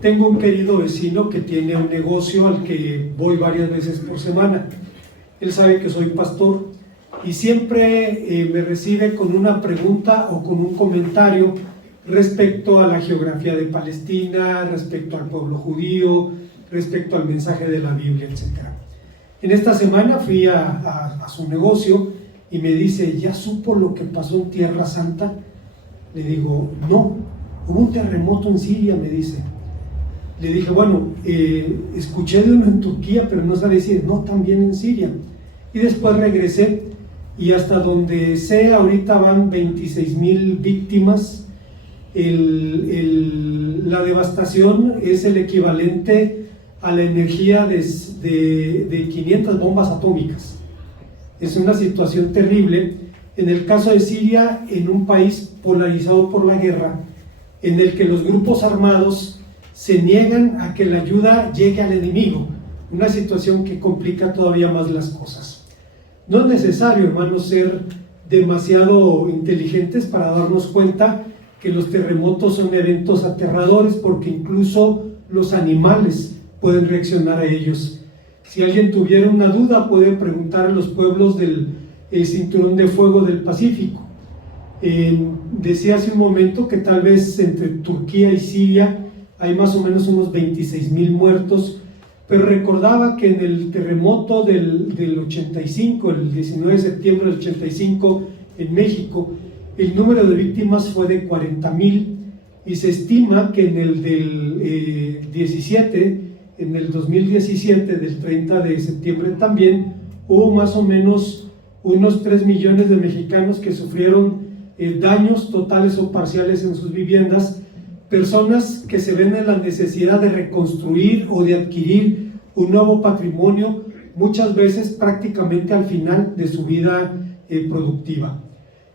Tengo un querido vecino que tiene un negocio al que voy varias veces por semana. Él sabe que soy pastor y siempre me recibe con una pregunta o con un comentario respecto a la geografía de Palestina, respecto al pueblo judío, respecto al mensaje de la Biblia, etc. En esta semana fui a su negocio y me dice: ¿ya supo lo que pasó en Tierra Santa? Le digo: no, hubo un terremoto en Siria, me dice. Le dije: bueno, escuché de uno en Turquía, pero no sabe decir. No, también en Siria. Y después regresé y hasta donde sé, ahorita van 26,000 víctimas. La devastación es el equivalente a la energía de 500 bombas atómicas. Es una situación terrible. En el caso de Siria, en un país polarizado por la guerra, en el que los grupos armados se niegan a que la ayuda llegue al enemigo, una situación que complica todavía más las cosas. No es necesario, hermanos, ser demasiado inteligentes para darnos cuenta que los terremotos son eventos aterradores, porque incluso los animales pueden reaccionar a ellos. Si alguien tuviera una duda, puede preguntar a los pueblos del Cinturón de Fuego del Pacífico. Decía hace un momento que tal vez entre Turquía y Siria hay más o menos unos 26,000 muertos, pero recordaba que en el terremoto del 85, el 19 de septiembre del 85 en México, el número de víctimas fue de 40,000, y se estima que en el del 17, en el 2017, del 30 de septiembre también, hubo más o menos unos 3 millones de mexicanos que sufrieron daños totales o parciales en sus viviendas, personas que se ven en la necesidad de reconstruir o de adquirir un nuevo patrimonio, muchas veces prácticamente al final de su vida productiva.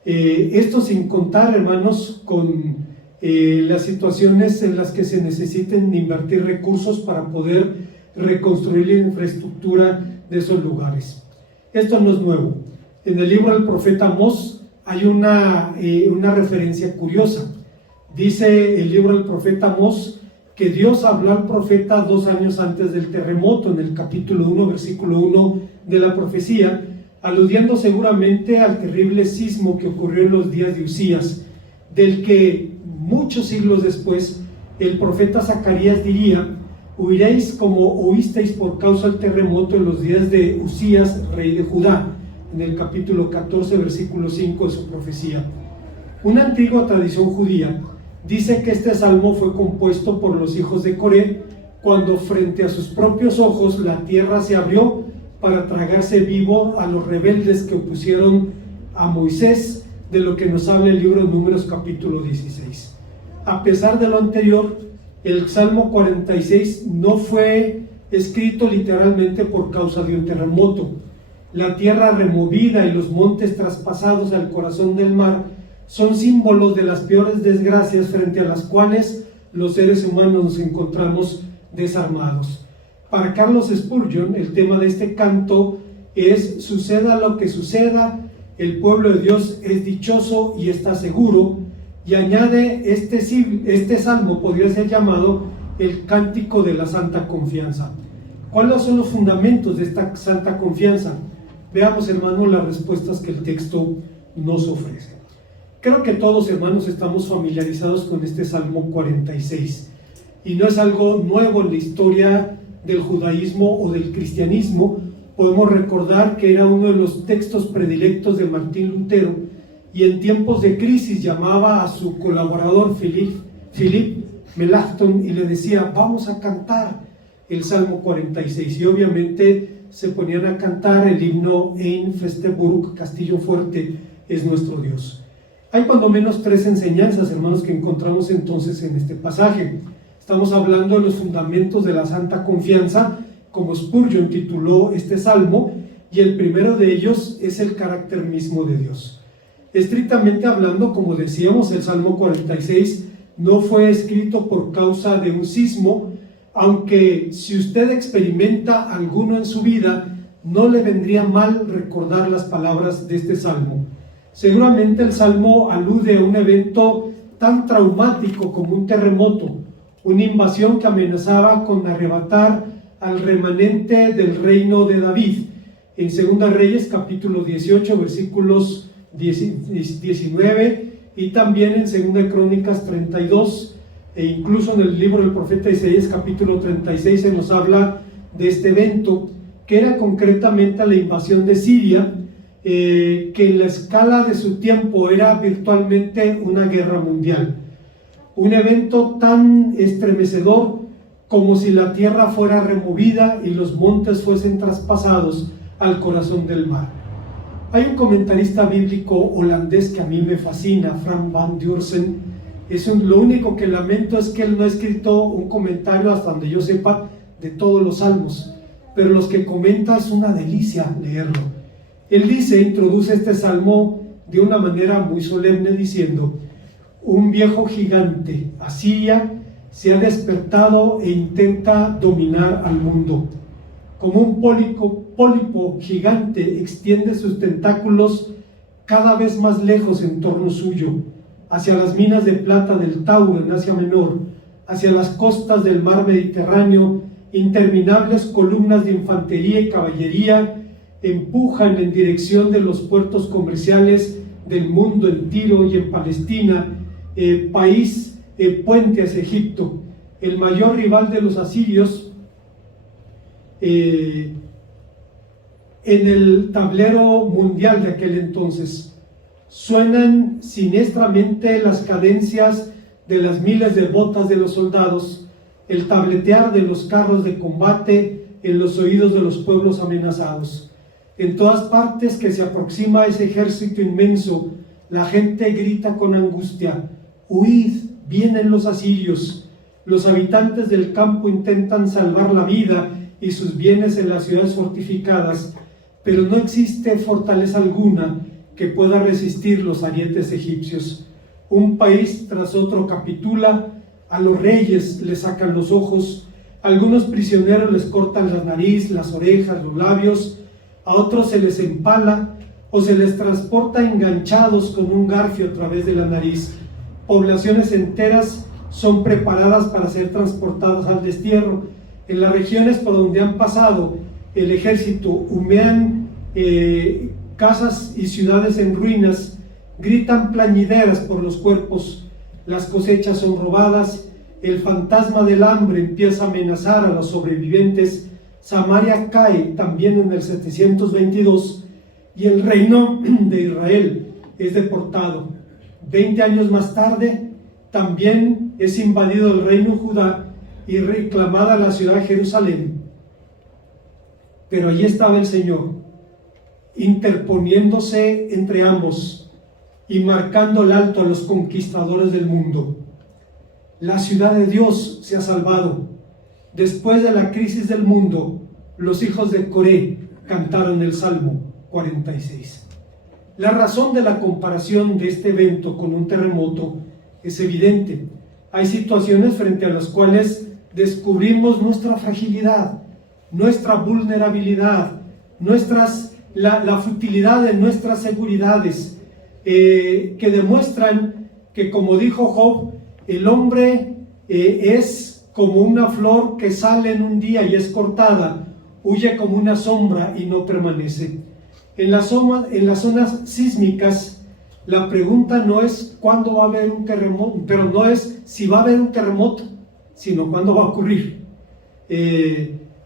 Esto sin contar, hermanos, con las situaciones en las que se necesiten invertir recursos para poder reconstruir la infraestructura de esos lugares. Esto no es nuevo. En el libro del profeta Amós hay una referencia curiosa. Dice el libro del profeta Amós que Dios habló al profeta 2 años antes del terremoto, en el capítulo 1, versículo 1 de la profecía, aludiendo seguramente al terrible sismo que ocurrió en los días de Usías, del que muchos siglos después el profeta Zacarías diría: huiréis como oísteis por causa del terremoto en los días de Usías, rey de Judá, en el capítulo 14, versículo 5 de su profecía. Una antigua tradición judía dice que este salmo fue compuesto por los hijos de Coré cuando frente a sus propios ojos la tierra se abrió para tragarse vivo a los rebeldes que opusieron a Moisés, de lo que nos habla el libro de Números capítulo 16. A pesar de lo anterior, el Salmo 46 no fue escrito literalmente por causa de un terremoto. La tierra removida y los montes traspasados al corazón del mar son símbolos de las peores desgracias frente a las cuales los seres humanos nos encontramos desarmados. Para Carlos Spurgeon, el tema de este canto es: suceda lo que suceda, el pueblo de Dios es dichoso y está seguro, y añade este salmo podría ser llamado el cántico de la santa confianza. ¿Cuáles son los fundamentos de esta santa confianza? Veamos, hermanos, las respuestas que el texto nos ofrece. Creo que todos, hermanos, estamos familiarizados con este Salmo 46, y no es algo nuevo en la historia del judaísmo o del cristianismo. Podemos recordar que era uno de los textos predilectos de Martín Lutero, y en tiempos de crisis llamaba a su colaborador Philipp Melanchthon y le decía: vamos a cantar el Salmo 46, y obviamente se ponían a cantar el himno Ein feste Burg, Castillo fuerte es nuestro Dios. Hay cuando menos 3 enseñanzas, hermanos, que encontramos entonces en este pasaje. Estamos hablando de los fundamentos de la santa confianza, como Spurgeon tituló este salmo, y el primero de ellos es el carácter mismo de Dios. Estrictamente hablando, como decíamos, el Salmo 46 no fue escrito por causa de un sismo, aunque si usted experimenta alguno en su vida, no le vendría mal recordar las palabras de este salmo. Seguramente el salmo alude a un evento tan traumático como un terremoto, una invasión que amenazaba con arrebatar al remanente del reino de David. En 2 Reyes capítulo 18 versículos 19 y también en 2 Crónicas 32 e incluso en el libro del profeta Isaías capítulo 36 se nos habla de este evento, que era concretamente la invasión de Siria, que en la escala de su tiempo era virtualmente una guerra mundial. Un evento tan estremecedor como si la tierra fuera removida y los montes fuesen traspasados al corazón del mar. Hay un comentarista bíblico holandés que a mí me fascina, Frank van Duursen. Lo único que lamento es que él no ha escrito un comentario, hasta donde yo sepa, de todos los salmos, pero los que comenta es una delicia leerlo. Él introduce este salmo de una manera muy solemne diciendo: un viejo gigante, Asiria, se ha despertado e intenta dominar al mundo. Como un pólipo gigante extiende sus tentáculos cada vez más lejos en torno suyo, hacia las minas de plata del Tauro en Asia Menor, hacia las costas del mar Mediterráneo. Interminables columnas de infantería y caballería empujan en dirección de los puertos comerciales del mundo en Tiro y en Palestina, país puente hacia Egipto, el mayor rival de los asirios en el tablero mundial de aquel entonces. Suenan siniestramente las cadencias de las miles de botas de los soldados, el tabletear de los carros de combate en los oídos de los pueblos amenazados. En todas partes que se aproxima ese ejército inmenso, la gente grita con angustia: ¡huid! Vienen los asirios. Los habitantes del campo intentan salvar la vida y sus bienes en las ciudades fortificadas, pero no existe fortaleza alguna que pueda resistir los arietes egipcios. Un país tras otro capitula, a los reyes les sacan los ojos, a algunos prisioneros les cortan la nariz, las orejas, los labios, a otros se les empala o se les transporta enganchados con un garfio a través de la nariz. Poblaciones enteras son preparadas para ser transportadas al destierro. En las regiones por donde han pasado el ejército humean casas y ciudades en ruinas, gritan plañideras por los cuerpos, las cosechas son robadas, el fantasma del hambre empieza a amenazar a los sobrevivientes. Samaria cae también en el 722 y el reino de Israel es deportado. 20 años más tarde también es invadido el reino de Judá y reclamada la ciudad de Jerusalén. Pero allí estaba el Señor, interponiéndose entre ambos y marcando el alto a los conquistadores del mundo. La ciudad de Dios se ha salvado. Después de la crisis del mundo, los hijos de Coré cantaron el Salmo 46. La razón de la comparación de este evento con un terremoto es evidente. Hay situaciones frente a las cuales descubrimos nuestra fragilidad, nuestra vulnerabilidad, la futilidad de nuestras seguridades, que demuestran que, como dijo Job, el hombre es como una flor que sale en un día y es cortada, huye como una sombra y no permanece. En las zonas sísmicas, la pregunta no es cuándo va a haber un terremoto, pero no es si va a haber un terremoto, sino cuándo va a ocurrir.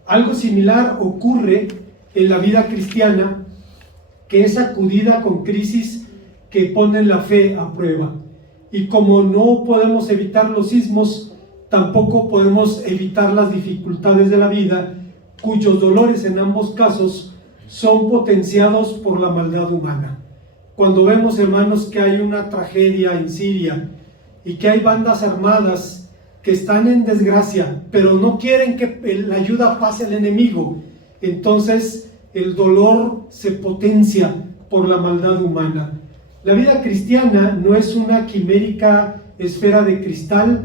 Algo similar ocurre en la vida cristiana, que es sacudida con crisis que ponen la fe a prueba. Y como no podemos evitar los sismos, tampoco podemos evitar las dificultades de la vida, cuyos dolores en ambos casos son potenciados por la maldad humana. Cuando vemos, hermanos, que hay una tragedia en Siria y que hay bandas armadas que están en desgracia, pero no quieren que la ayuda pase al enemigo, entonces el dolor se potencia por la maldad humana. La vida cristiana no es una quimérica esfera de cristal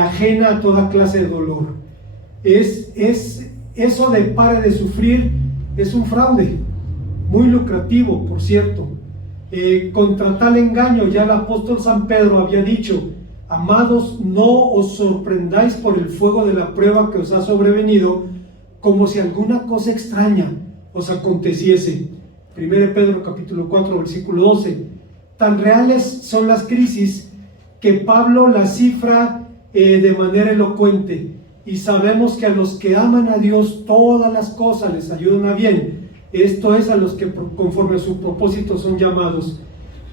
ajena a toda clase de dolor. Eso de pare de sufrir es un fraude, muy lucrativo, por cierto. Contra tal engaño ya el apóstol San Pedro había dicho: Amados, no os sorprendáis por el fuego de la prueba que os ha sobrevenido, como si alguna cosa extraña os aconteciese. 1 Pedro capítulo 4, versículo 12. Tan reales son las crisis que Pablo las cifra de manera elocuente, y sabemos que a los que aman a Dios todas las cosas les ayudan a bien. Esto es, a los que conforme a su propósito son llamados.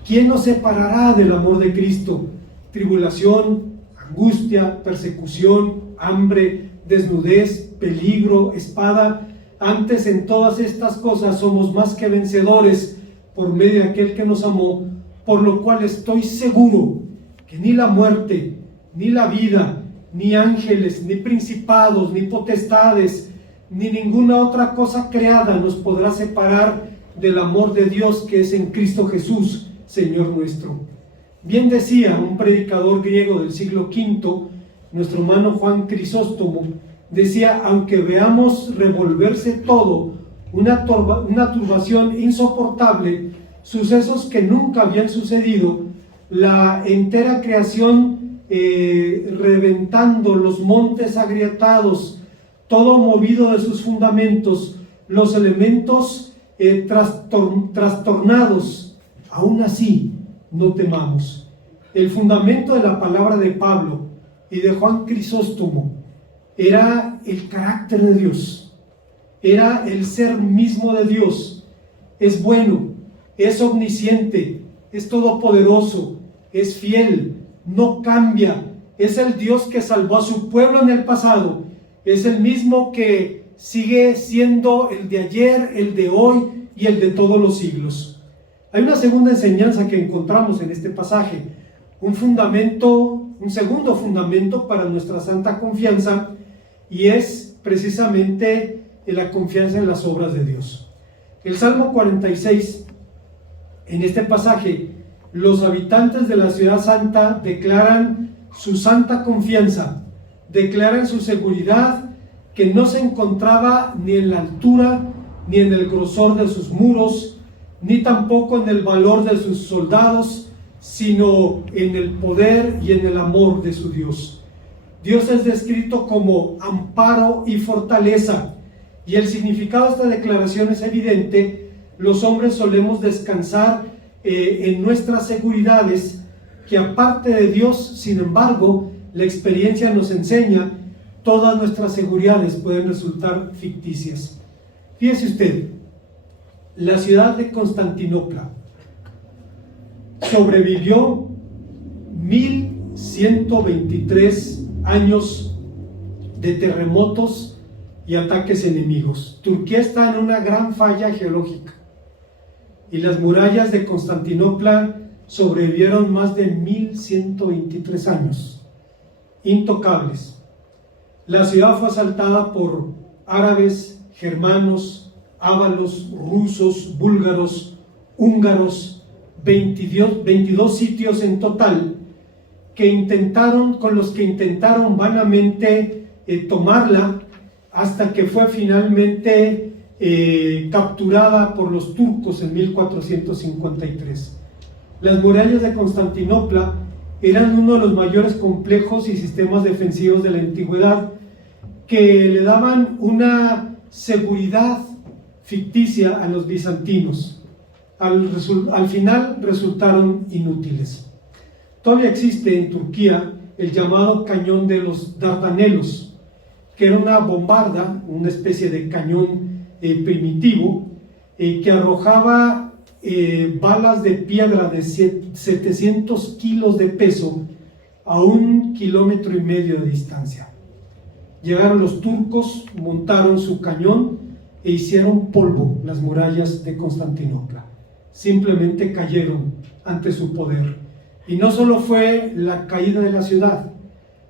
¿Quién nos separará del amor de Cristo? Tribulación, angustia, persecución, hambre, desnudez, peligro, espada. Antes en todas estas cosas somos más que vencedores por medio de aquel que nos amó, por lo cual estoy seguro que ni la muerte, ni la vida, ni ángeles, ni principados, ni potestades, ni ninguna otra cosa creada nos podrá separar del amor de Dios que es en Cristo Jesús, Señor nuestro. Bien decía un predicador griego del siglo V, nuestro hermano Juan Crisóstomo, decía: aunque veamos revolverse todo, una turbación insoportable, sucesos que nunca habían sucedido, la entera creación reventando, los montes agrietados, todo movido de sus fundamentos, los elementos trastornados, aún así no temamos. El fundamento de la palabra de Pablo y de Juan Crisóstomo era el carácter de Dios, era el ser mismo de Dios. Es bueno, es omnisciente, es todopoderoso, es fiel, no cambia, es el Dios que salvó a su pueblo en el pasado, es el mismo que sigue siendo el de ayer, el de hoy y el de todos los siglos. Hay una segunda enseñanza que encontramos en este pasaje, un segundo fundamento para nuestra santa confianza, y es precisamente la confianza en las obras de Dios. El Salmo 46, en este pasaje, los habitantes de la ciudad santa declaran su santa confianza, declaran su seguridad, que no se encontraba ni en la altura, ni en el grosor de sus muros, ni tampoco en el valor de sus soldados, sino en el poder y en el amor de su Dios. Dios es descrito como amparo y fortaleza, y el significado de esta declaración es evidente. Los hombres solemos descansar en nuestras seguridades, que aparte de Dios, sin embargo, la experiencia nos enseña, todas nuestras seguridades pueden resultar ficticias. Fíjese usted, la ciudad de Constantinopla sobrevivió 1123 años de terremotos y ataques enemigos. Turquía está en una gran falla geológica, y las murallas de Constantinopla sobrevivieron más de 1123 años, intocables. La ciudad fue asaltada por árabes, germanos, ávaros, rusos, búlgaros, húngaros, 22 sitios en total, con los que intentaron vanamente tomarla, hasta que fue finalmente capturada por los turcos en 1453. Las murallas de Constantinopla eran uno de los mayores complejos y sistemas defensivos de la antigüedad, que le daban una seguridad ficticia a los bizantinos. Al final resultaron inútiles. Todavía existe en Turquía el llamado cañón de los Dardanelos, que era una bombarda, una especie de cañón primitivo, que arrojaba balas de piedra de 700 kilos de peso a 1,5 kilómetros de distancia. Llegaron los turcos, montaron su cañón e hicieron polvo las murallas de Constantinopla. Simplemente cayeron ante su poder. Y no solo fue la caída de la ciudad,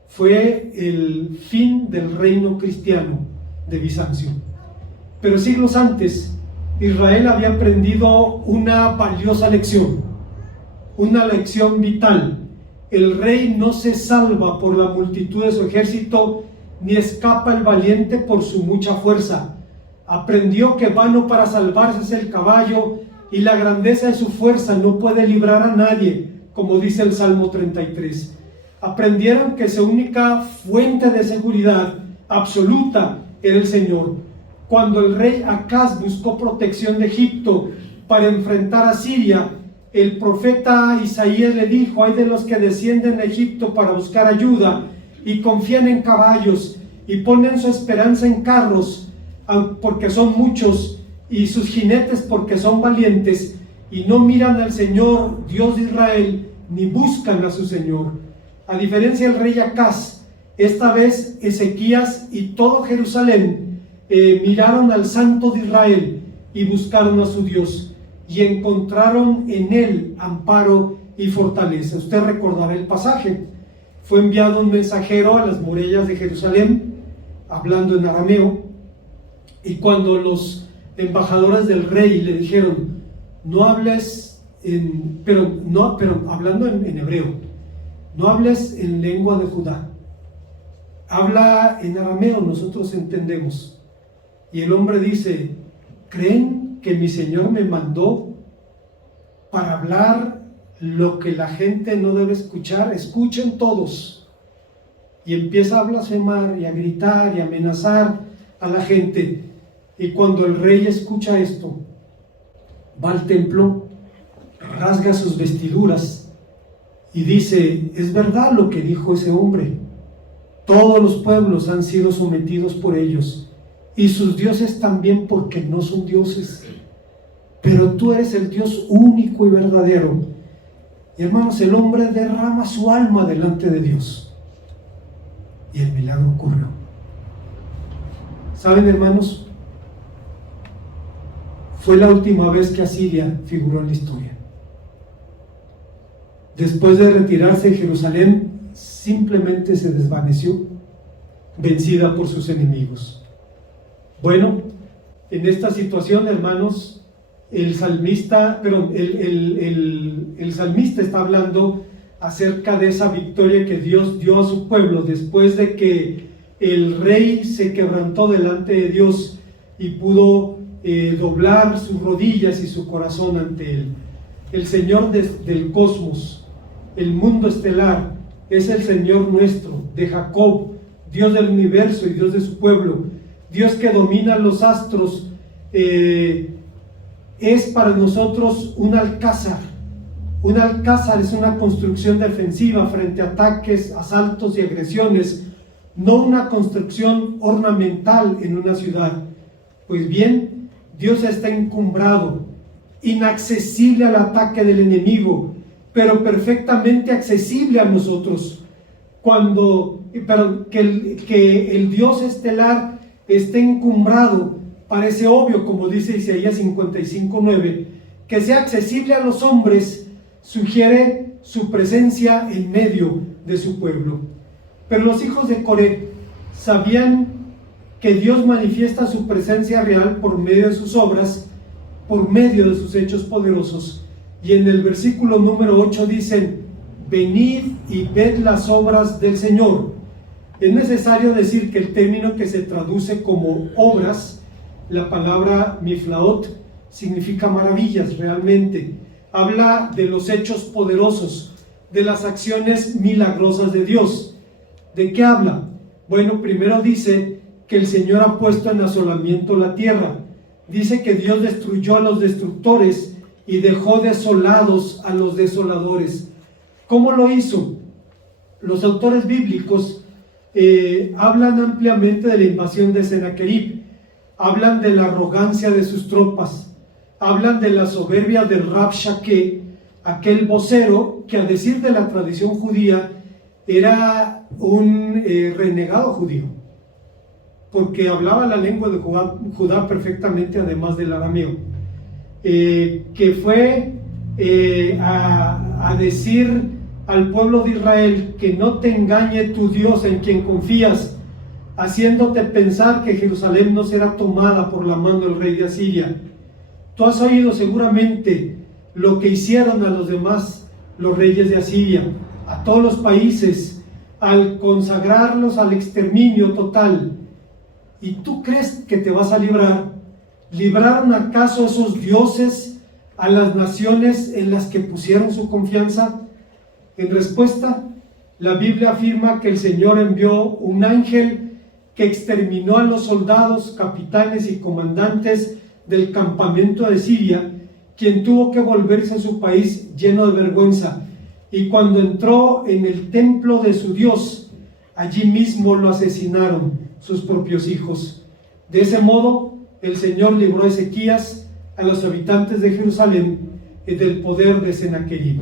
fue el fin del reino cristiano de Bizancio. Pero siglos antes, Israel había aprendido una valiosa lección, una lección vital. El rey no se salva por la multitud de su ejército, ni escapa el valiente por su mucha fuerza. Aprendió que vano para salvarse es el caballo, y la grandeza de su fuerza no puede librar a nadie, como dice el Salmo 33. Aprendieron que su única fuente de seguridad absoluta era el Señor. Cuando el rey Acaz buscó protección de Egipto para enfrentar a Siria, el profeta Isaías le dijo: hay de los que descienden a Egipto para buscar ayuda y confían en caballos y ponen su esperanza en carros, porque son muchos, y sus jinetes porque son valientes, y no miran al Señor, Dios de Israel, ni buscan a su Señor. A diferencia del rey Acaz, esta vez Ezequías y todo Jerusalén miraron al Santo de Israel y buscaron a su Dios, y encontraron en él amparo y fortaleza. Usted recordará el pasaje. Fue enviado un mensajero a las murallas de Jerusalén, hablando en arameo, y cuando los embajadores del rey le dijeron: no hables pero hablando en hebreo, no hables en lengua de Judá, habla en arameo, nosotros entendemos. Y el hombre dice: ¿creen que mi Señor me mandó para hablar lo que la gente no debe escuchar? Escuchen todos. Y empieza a blasfemar y a gritar y a amenazar a la gente. Y cuando el rey escucha esto, va al templo, rasga sus vestiduras y dice: es verdad lo que dijo ese hombre. Todos los pueblos han sido sometidos por ellos, y sus dioses también, porque no son dioses. Pero tú eres el Dios único y verdadero. Y hermanos, el hombre derrama su alma delante de Dios. Y el milagro ocurrió. ¿Saben, hermanos? Fue la última vez que Asiria figuró en la historia. Después de retirarse de Jerusalén, simplemente se desvaneció, vencida por sus enemigos. Bueno, en esta situación, hermanos, el salmista está hablando acerca de esa victoria que Dios dio a su pueblo después de que el rey se quebrantó delante de Dios y pudo doblar sus rodillas y su corazón ante él. El Señor del cosmos, el mundo estelar, es el Señor nuestro, de Jacob, Dios del universo y Dios de su pueblo, Dios que domina los astros. Es para nosotros un alcázar. Un alcázar es una construcción defensiva frente a ataques, asaltos y agresiones, no una construcción ornamental en una ciudad. Pues bien, Dios está encumbrado, inaccesible al ataque del enemigo, pero perfectamente accesible a nosotros. Que el Dios estelar esté encumbrado parece obvio, como dice Isaías 55:9, que sea accesible a los hombres sugiere su presencia en medio de su pueblo. Pero los hijos de Coré sabían que Dios manifiesta su presencia real por medio de sus obras, por medio de sus hechos poderosos. Y en el versículo número 8 dicen: venid y ved las obras del Señor. Es necesario decir que el término que se traduce como obras, la palabra miflaot, significa maravillas realmente. Habla de los hechos poderosos, de las acciones milagrosas de Dios. ¿De qué habla? Bueno, primero dice que el Señor ha puesto en asolamiento la tierra. Dice que Dios destruyó a los destructores y dejó desolados a los desoladores. ¿Cómo lo hizo? Los autores bíblicos hablan ampliamente de la invasión de Sennacherib, hablan de la arrogancia de sus tropas, hablan de la soberbia de Rabshakeh, aquel vocero que, a decir de la tradición judía, era un renegado judío, porque hablaba la lengua de Judá perfectamente, además del arameo, que fue a decir al pueblo de Israel que no te engañe tu Dios en quien confías, haciéndote pensar que Jerusalén no será tomada por la mano del rey de Asiria. Tú has oído seguramente lo que hicieron a los demás los reyes de Asiria, a todos los países, al consagrarlos al exterminio total. ¿Y tú crees que te vas a librar? ¿Libraron acaso esos dioses a las naciones en las que pusieron su confianza? En respuesta, la Biblia afirma que el Señor envió un ángel que exterminó a los soldados, capitanes y comandantes del campamento de Siria, quien tuvo que volverse a su país lleno de vergüenza. Y cuando entró en el templo de su Dios, allí mismo lo asesinaron sus propios hijos. De ese modo, el Señor libró a Ezequías, a los habitantes de Jerusalén, del poder de Sennacherib.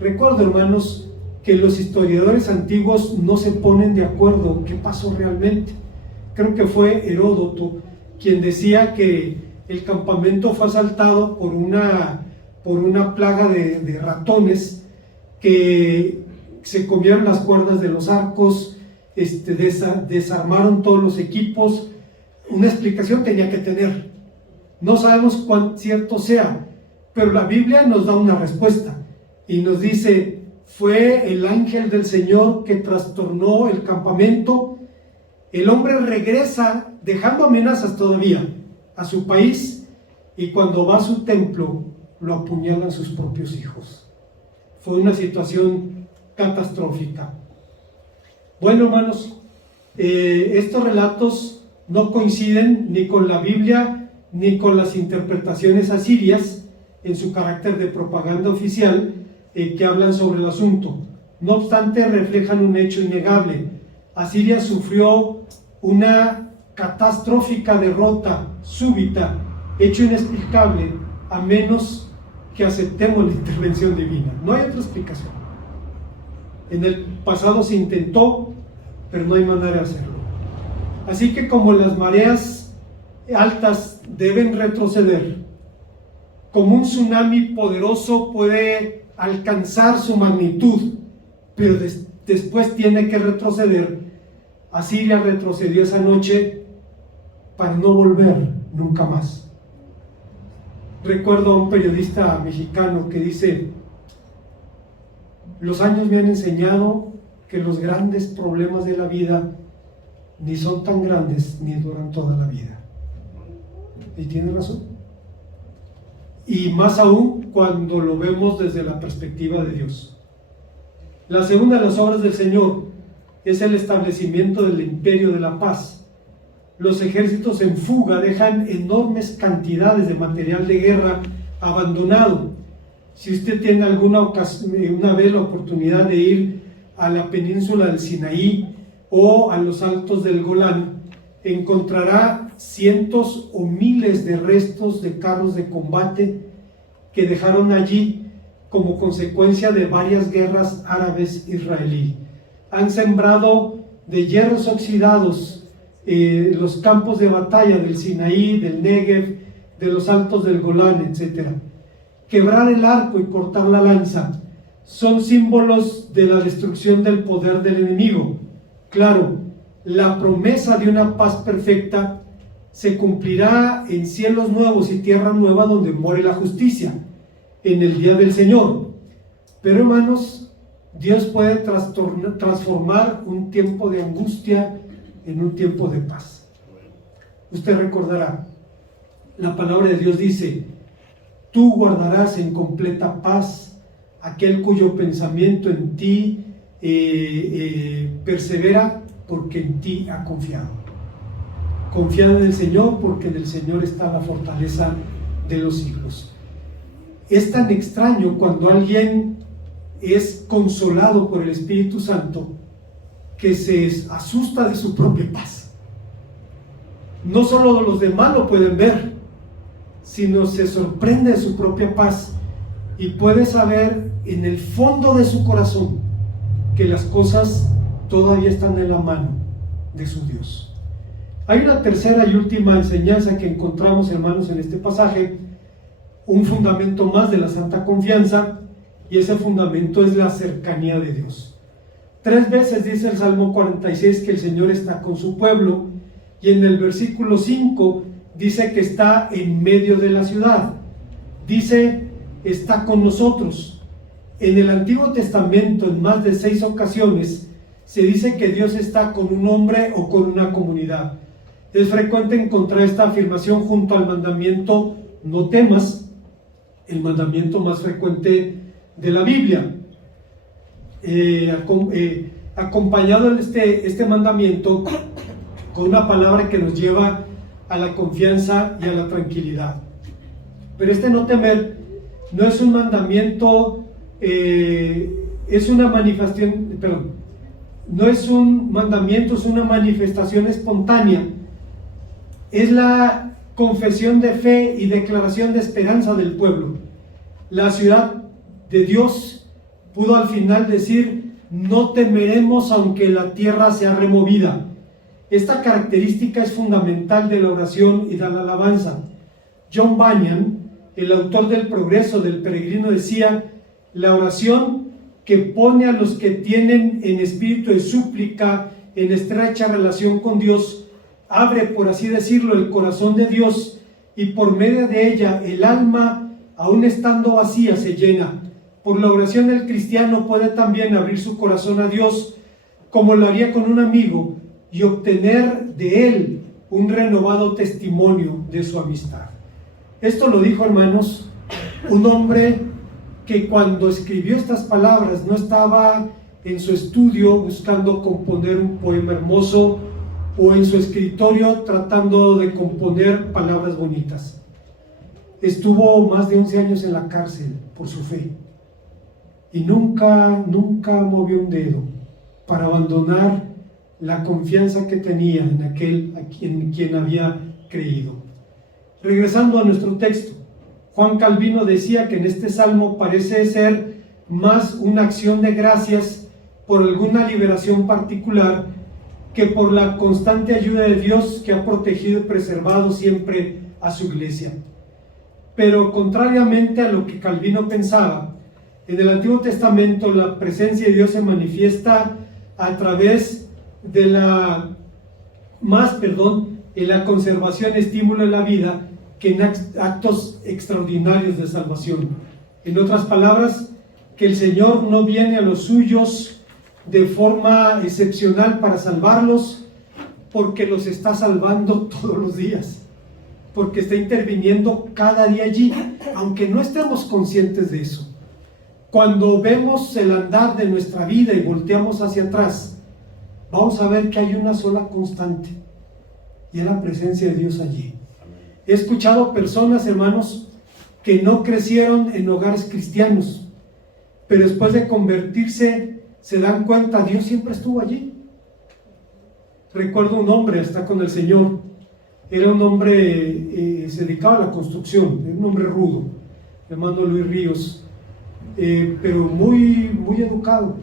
Recuerdo, hermanos, que los historiadores antiguos no se ponen de acuerdo qué pasó realmente. Creo que fue Heródoto quien decía que el campamento fue asaltado por una plaga de ratones que se comieron las cuerdas de los arcos, desarmaron todos los equipos. Una explicación tenía que tener. No sabemos cuán cierto sea, pero la Biblia nos da una respuesta y nos dice: fue el ángel del Señor que trastornó el campamento. El hombre regresa, dejando amenazas todavía, a su país, y cuando va a su templo, lo apuñalan sus propios hijos. Fue una situación catastrófica. Bueno, hermanos, estos relatos no coinciden ni con la Biblia ni con las interpretaciones asirias en su carácter de propaganda oficial que hablan sobre el asunto. No obstante, reflejan un hecho innegable. Asiria sufrió una catastrófica derrota súbita, hecho inexplicable, a menos que aceptemos la intervención divina. No hay otra explicación. En el pasado se intentó, pero no hay manera de hacerlo. Así que como las mareas altas deben retroceder, como un tsunami poderoso puede alcanzar su magnitud, pero después tiene que retroceder. Asiria retrocedió esa noche para no volver nunca más. Recuerdo a un periodista mexicano que dice: los años me han enseñado que los grandes problemas de la vida ni son tan grandes ni duran toda la vida. Y tiene razón. Y más aún cuando lo vemos desde la perspectiva de Dios. La segunda de las obras del Señor es el establecimiento del imperio de la paz. Los ejércitos en fuga dejan enormes cantidades de material de guerra abandonado. Si usted tiene una vez la oportunidad de ir a la península del Sinaí o a los altos del Golán, encontrará cientos o miles de restos de carros de combate que dejaron allí como consecuencia de varias guerras árabes-israelí. Han sembrado de hierros oxidados los campos de batalla del Sinaí, del Negev, de los altos del Golán, etc. Quebrar el arco y cortar la lanza son símbolos de la destrucción del poder del enemigo. Claro, la promesa de una paz perfecta se cumplirá en cielos nuevos y tierra nueva donde more la justicia, en el día del Señor. Pero, hermanos, Dios puede transformar un tiempo de angustia en un tiempo de paz. Usted recordará, la palabra de Dios dice: tú guardarás en completa paz aquel cuyo pensamiento en ti persevera, porque en ti ha confiado. Confiad en el Señor, porque en el Señor está la fortaleza de los siglos. Es tan extraño cuando alguien es consolado por el Espíritu Santo que se asusta de su propia paz. No solo los demás lo pueden ver, sino se sorprende de su propia paz y puede saber en el fondo de su corazón que las cosas todavía están en la mano de su Dios. Hay una tercera y última enseñanza que encontramos, hermanos, en este pasaje, un fundamento más de la santa confianza, y ese fundamento es la cercanía de Dios. 3 veces dice el Salmo 46 que el Señor está con su pueblo, y en el versículo 5 dice que está en medio de la ciudad. Dice: está con nosotros. En el Antiguo Testamento, en más de 6 ocasiones, se dice que Dios está con un hombre o con una comunidad. Es frecuente encontrar esta afirmación junto al mandamiento no temas, el mandamiento más frecuente de la Biblia. acompañado este mandamiento con una palabra que nos lleva a la confianza y a la tranquilidad. Pero este no temer no es un mandamiento, es una manifestación, no es un mandamiento, es una manifestación espontánea. Es la confesión de fe y declaración de esperanza del pueblo. La ciudad de Dios pudo al final decir: no temeremos aunque la tierra sea removida. Esta característica es fundamental de la oración y de la alabanza. John Bunyan, el autor del Progreso del Peregrino, decía: la oración que pone a los que tienen en espíritu de súplica en estrecha relación con Dios, abre, por así decirlo, el corazón de Dios, y por medio de ella el alma, aun estando vacía, se llena. Por la oración el cristiano puede también abrir su corazón a Dios, como lo haría con un amigo, y obtener de él un renovado testimonio de su amistad. Esto lo dijo, hermanos, un hombre que cuando escribió estas palabras no estaba en su estudio buscando componer un poema hermoso o en su escritorio tratando de componer palabras bonitas. Estuvo más de 11 años en la cárcel por su fe y nunca movió un dedo para abandonar la confianza que tenía en aquel en quien había creído. Regresando a nuestro texto, Juan Calvino decía que en este salmo parece ser más una acción de gracias por alguna liberación particular que por la constante ayuda de Dios que ha protegido y preservado siempre a su iglesia. Pero contrariamente a lo que Calvino pensaba, en el Antiguo Testamento la presencia de Dios se manifiesta a través de en la conservación y estímulo de la vida, que en actos extraordinarios de salvación. En otras palabras, que el Señor no viene a los suyos de forma excepcional para salvarlos, porque los está salvando todos los días, porque está interviniendo cada día allí, aunque no estemos conscientes de eso. Cuando vemos el andar de nuestra vida y volteamos hacia atrás, vamos a ver que hay una sola constante, y es la presencia de Dios allí. He escuchado personas, hermanos, que no crecieron en hogares cristianos, pero después de convertirse se dan cuenta, Dios siempre estuvo allí. Recuerdo un hombre, está con el Señor, era un hombre, se dedicaba a la construcción, era un hombre rudo, hermano Luis Ríos, pero muy educado.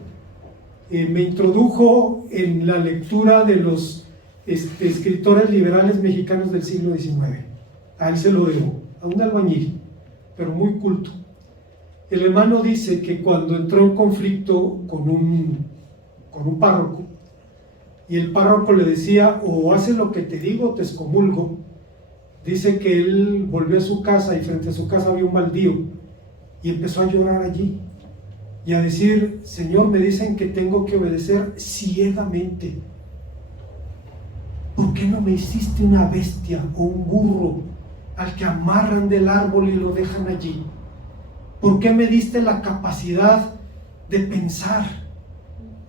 Me introdujo en la lectura de los escritores liberales mexicanos del siglo XIX. A él se lo debo, a un albañil, pero muy culto. El hermano dice que cuando entró en conflicto con un párroco, y el párroco le decía: o haces lo que te digo o te excomulgo, dice que él volvió a su casa y frente a su casa había un baldío y empezó a llorar allí y a decir: Señor, me dicen que tengo que obedecer ciegamente. ¿Por qué no me hiciste una bestia o un burro al que amarran del árbol y lo dejan allí? ¿Por qué me diste la capacidad de pensar?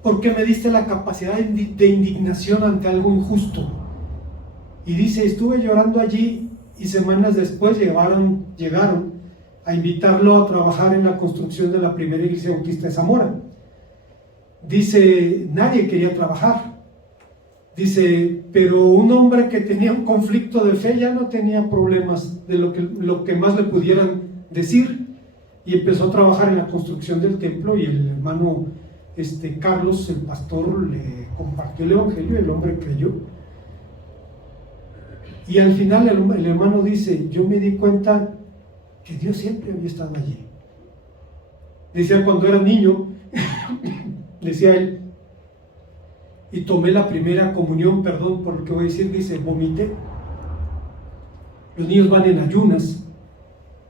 ¿Por qué me diste la capacidad de indignación ante algo injusto? Y dice: estuve llorando allí, y semanas después llegaron a invitarlo a trabajar en la construcción de la primera iglesia bautista de Zamora. Dice: nadie quería trabajar. Dice: pero un hombre que tenía un conflicto de fe ya no tenía problemas de lo que más le pudieran decir, y empezó a trabajar en la construcción del templo, y el hermano Carlos, el pastor, le compartió el evangelio y el hombre creyó. Y al final el hermano dice: yo me di cuenta que Dios siempre había estado allí. Decía: cuando era niño, decía él, y tomé la primera comunión, perdón por lo que voy a decir, dice, vomité. Los niños van en ayunas,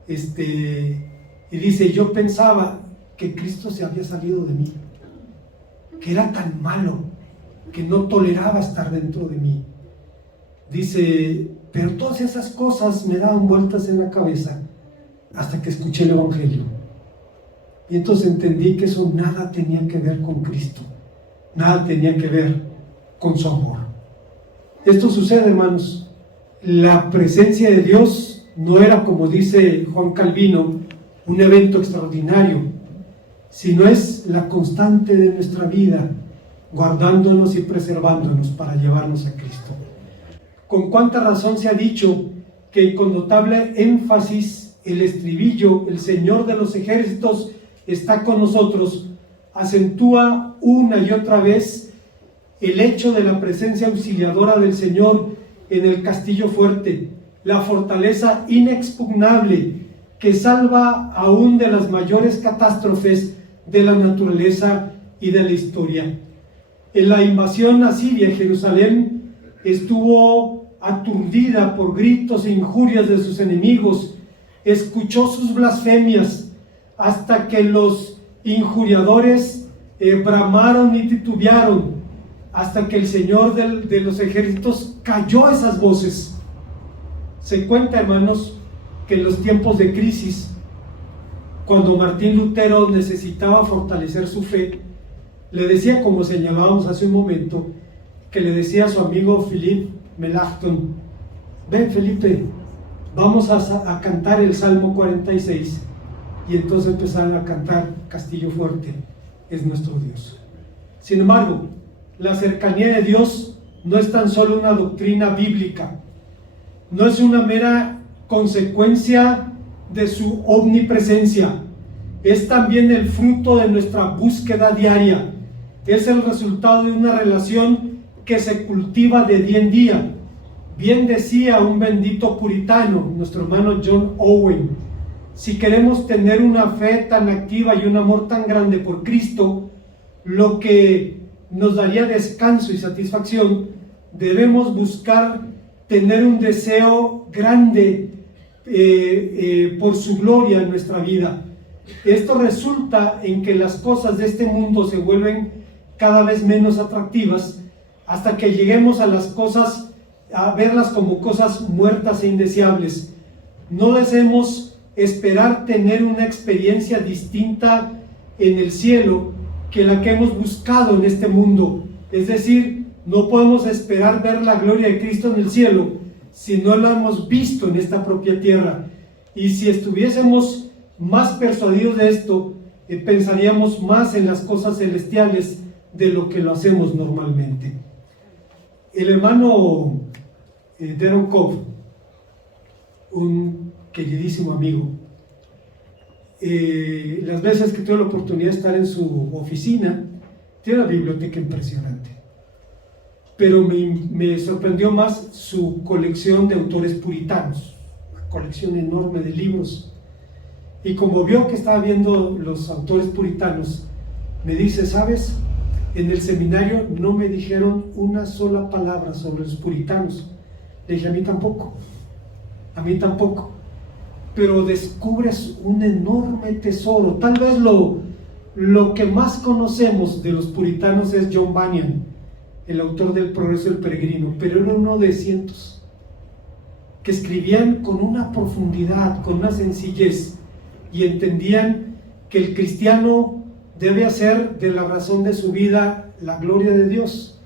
y dice: yo pensaba que Cristo se había salido de mí, que era tan malo, que no toleraba estar dentro de mí. Dice: pero todas esas cosas me daban vueltas en la cabeza hasta que escuché el evangelio. Y entonces entendí que eso nada tenía que ver con Cristo, nada tenía que ver con su amor. Esto sucede, hermanos. La presencia de Dios no era, como dice Juan Calvino, un evento extraordinario, sino es la constante de nuestra vida, guardándonos y preservándonos para llevarnos a Cristo. Con cuánta razón se ha dicho que con notable énfasis el estribillo, el Señor de los ejércitos está con nosotros, acentúa una y otra vez el hecho de la presencia auxiliadora del Señor en el castillo fuerte, la fortaleza inexpugnable que salva aún de las mayores catástrofes de la naturaleza y de la historia. En la invasión asiria, Jerusalén estuvo aturdida por gritos e injurias de sus enemigos, escuchó sus blasfemias hasta que los injuriadores bramaron y titubearon, hasta que el Señor de los ejércitos calló esas voces. Se cuenta, hermanos, que en los tiempos de crisis, cuando Martín Lutero necesitaba fortalecer su fe, le decía, como señalábamos hace un momento, que le decía a su amigo Philippe Melanchthon: ven, Felipe, vamos a cantar el Salmo 46. Y entonces empezaron a cantar: Castillo fuerte es nuestro Dios. Sin embargo, la cercanía de Dios no es tan solo una doctrina bíblica, no es una mera consecuencia de su omnipresencia, es también el fruto de nuestra búsqueda diaria, es el resultado de una relación que se cultiva de día en día. Bien decía un bendito puritano, nuestro hermano John Owen: si queremos tener una fe tan activa y un amor tan grande por Cristo, lo que nos daría descanso y satisfacción, debemos buscar tener un deseo grande por su gloria en nuestra vida. Esto resulta en que las cosas de este mundo se vuelven cada vez menos atractivas, hasta que lleguemos a las cosas, a verlas como cosas muertas e indeseables. No deseemos esperar tener una experiencia distinta en el cielo que la que hemos buscado en este mundo. Es decir, no podemos esperar ver la gloria de Cristo en el cielo si no la hemos visto en esta propia tierra. Y si estuviésemos más persuadidos de esto, pensaríamos más en las cosas celestiales de lo que lo hacemos normalmente. El hermano Darren Cobb, un queridísimo amigo, las veces que tuve la oportunidad de estar en su oficina, tiene una biblioteca impresionante, pero me sorprendió más su colección de autores puritanos, una colección enorme de libros. Y como vio que estaba viendo los autores puritanos, me dice: ¿sabes? En el seminario no me dijeron una sola palabra sobre los puritanos. Le dije: a mí tampoco, pero descubres un enorme tesoro. Tal vez lo que más conocemos de los puritanos es John Bunyan, el autor del Progreso del Peregrino, pero era uno de cientos que escribían con una profundidad, con una sencillez, y entendían que el cristiano debe hacer de la razón de su vida la gloria de Dios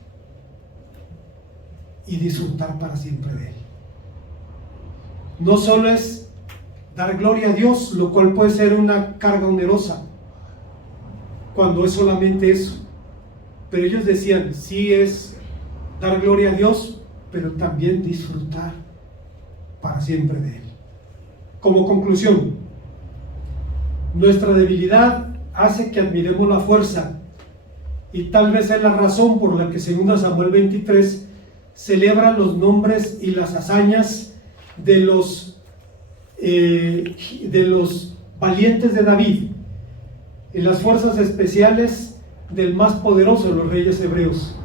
y disfrutar para siempre de Él. No solo es dar gloria a Dios, lo cual puede ser una carga onerosa cuando es solamente eso, pero ellos decían: sí es dar gloria a Dios, pero también disfrutar para siempre de Él. Como conclusión, nuestra debilidad hace que admiremos la fuerza, y tal vez es la razón por la que 2 Samuel 23 celebra los nombres y las hazañas de los valientes de David, en las fuerzas especiales del más poderoso de los reyes hebreos.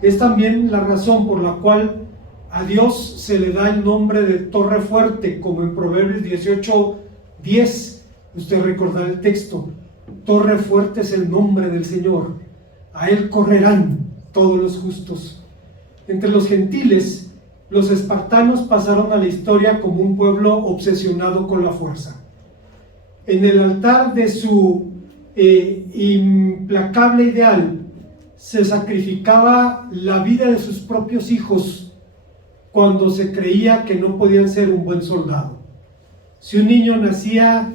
Es también la razón por la cual a Dios se le da el nombre de Torre Fuerte, como en Proverbios 18:10. Usted recordará el texto: Torre fuerte es el nombre del Señor, a Él correrán todos los justos. Entre los gentiles, los espartanos pasaron a la historia como un pueblo obsesionado con la fuerza. En el altar de su implacable ideal, se sacrificaba la vida de sus propios hijos cuando se creía que no podían ser un buen soldado. Si un niño nacía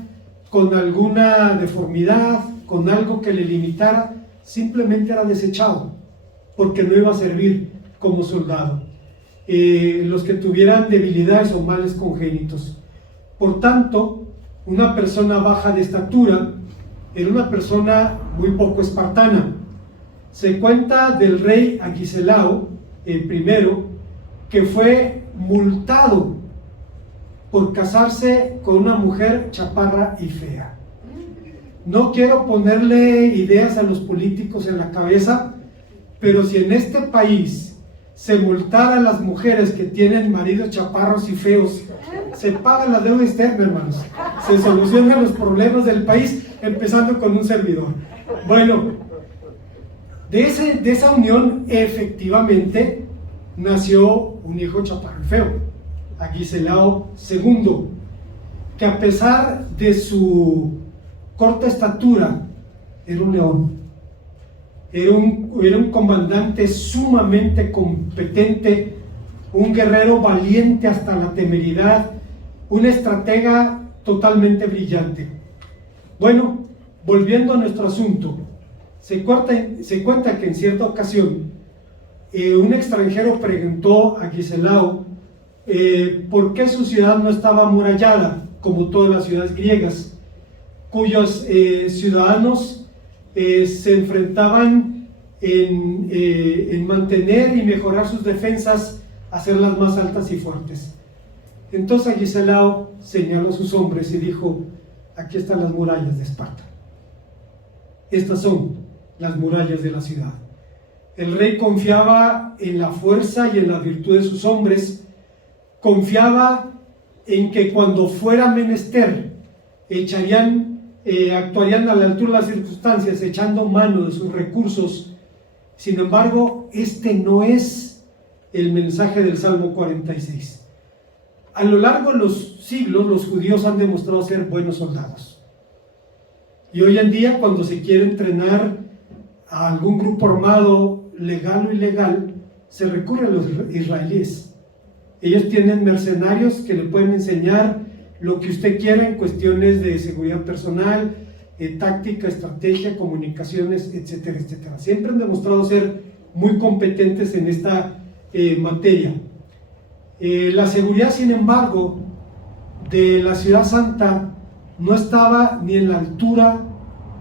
con alguna deformidad, con algo que le limitara, simplemente era desechado, porque no iba a servir como soldado. Los que tuvieran debilidades o males congénitos. Por tanto, una persona baja de estatura era una persona muy poco espartana. Se cuenta del rey Agiselao I, que fue multado por casarse con una mujer chaparra y fea. No quiero ponerle ideas a los políticos en la cabeza, pero si en este país se multara a las mujeres que tienen maridos chaparros y feos, se paga la deuda externa, hermanos. Se solucionan los problemas del país, empezando con un servidor. Bueno, de esa unión efectivamente nació un hijo chaparro y feo, Agiselao II, que a pesar de su corta estatura era un león, era un comandante sumamente competente, un guerrero valiente hasta la temeridad, un estratega totalmente brillante. Bueno, volviendo a nuestro asunto, se cuenta que en cierta ocasión un extranjero preguntó a Agiselao por qué su ciudad no estaba amurallada como todas las ciudades griegas, cuyos ciudadanos se enfrentaban en mantener y mejorar sus defensas, hacerlas más altas y fuertes. Entonces Agiselao señaló a sus hombres y dijo: aquí están las murallas de Esparta. Estas son las murallas de la ciudad. El rey confiaba en la fuerza y en la virtud de sus hombres, confiaba en que cuando fuera menester actuarían a la altura de las circunstancias, echando mano de sus recursos. Sin embargo, este no es el mensaje del Salmo 46. A lo largo de los siglos, los judíos han demostrado ser buenos soldados. Y hoy en día, cuando se quiere entrenar a algún grupo armado, legal o ilegal, se recurre a los israelíes. Ellos tienen mercenarios que le pueden enseñar lo que usted quiera en cuestiones de seguridad personal, táctica, estrategia, comunicaciones, etcétera, etcétera. Siempre han demostrado ser muy competentes en esta materia. La seguridad, sin embargo, de la ciudad santa no estaba ni en la altura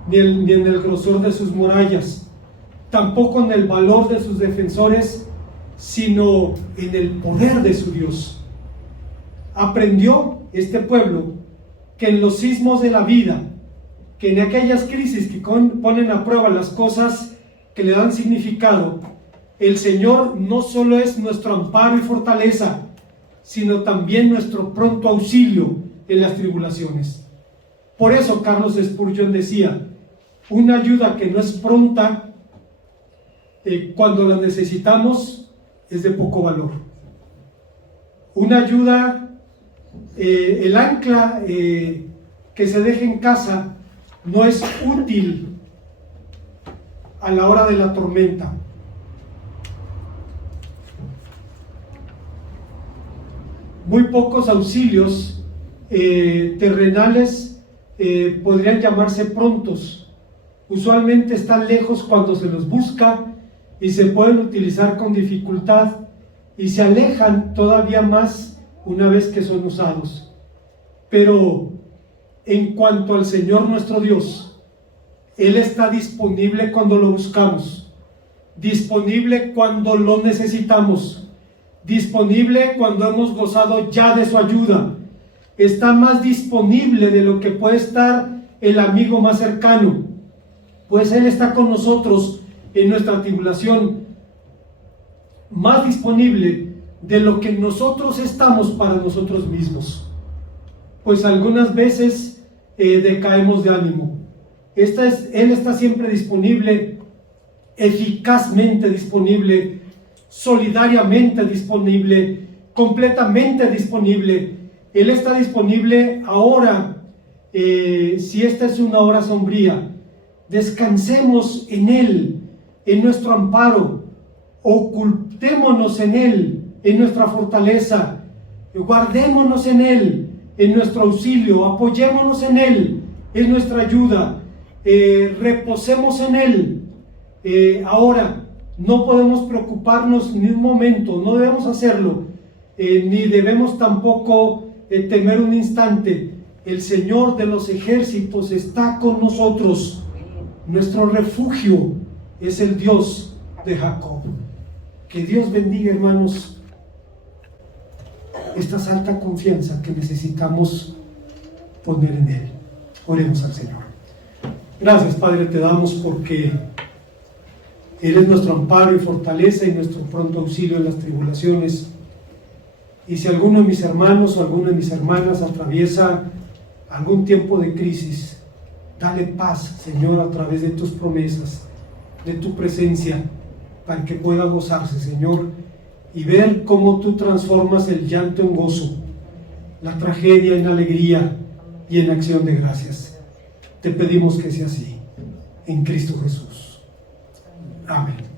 ni en el grosor de sus murallas, tampoco en el valor de sus defensores, sino en el poder de su Dios. Aprendió este pueblo que en los sismos de la vida, que en aquellas crisis que ponen a prueba las cosas que le dan significado, el Señor no solo es nuestro amparo y fortaleza, sino también nuestro pronto auxilio en las tribulaciones. Por eso Carlos Spurgeon decía: una ayuda que no es pronta, cuando la necesitamos, es de poco valor. Una ayuda, el ancla que se deja en casa, no es útil a la hora de la tormenta. Muy pocos auxilios terrenales podrían llamarse prontos. Usualmente están lejos cuando se los busca y se pueden utilizar con dificultad, y se alejan todavía más una vez que son usados. Pero en cuanto al Señor nuestro Dios, Él está disponible cuando lo buscamos, disponible cuando lo necesitamos, disponible cuando hemos gozado ya de su ayuda. Está más disponible de lo que puede estar el amigo más cercano, pues Él está con nosotros en nuestra tribulación, más disponible de lo que nosotros estamos para nosotros mismos, pues algunas veces decaemos de ánimo. Él está siempre disponible, eficazmente disponible, solidariamente disponible, completamente disponible. Él está disponible ahora, si esta es una hora sombría, descansemos en Él, en nuestro amparo, ocultémonos en Él, en nuestra fortaleza, guardémonos en Él, en nuestro auxilio, apoyémonos en Él, en nuestra ayuda, reposemos en Él. Ahora, no podemos preocuparnos ni un momento, no debemos hacerlo, ni debemos tampoco temer un instante. El Señor de los ejércitos está con nosotros. Nuestro refugio es el Dios de Jacob. Que Dios bendiga, hermanos, esta alta confianza que necesitamos poner en Él. Oremos al Señor. Gracias, Padre, te damos porque Él es nuestro amparo y fortaleza y nuestro pronto auxilio en las tribulaciones. Y si alguno de mis hermanos o alguna de mis hermanas atraviesa algún tiempo de crisis, dale paz, Señor, a través de tus promesas, de tu presencia, para que pueda gozarse, Señor, y ver cómo tú transformas el llanto en gozo, la tragedia en alegría y en acción de gracias. Te pedimos que sea así, en Cristo Jesús. Amén.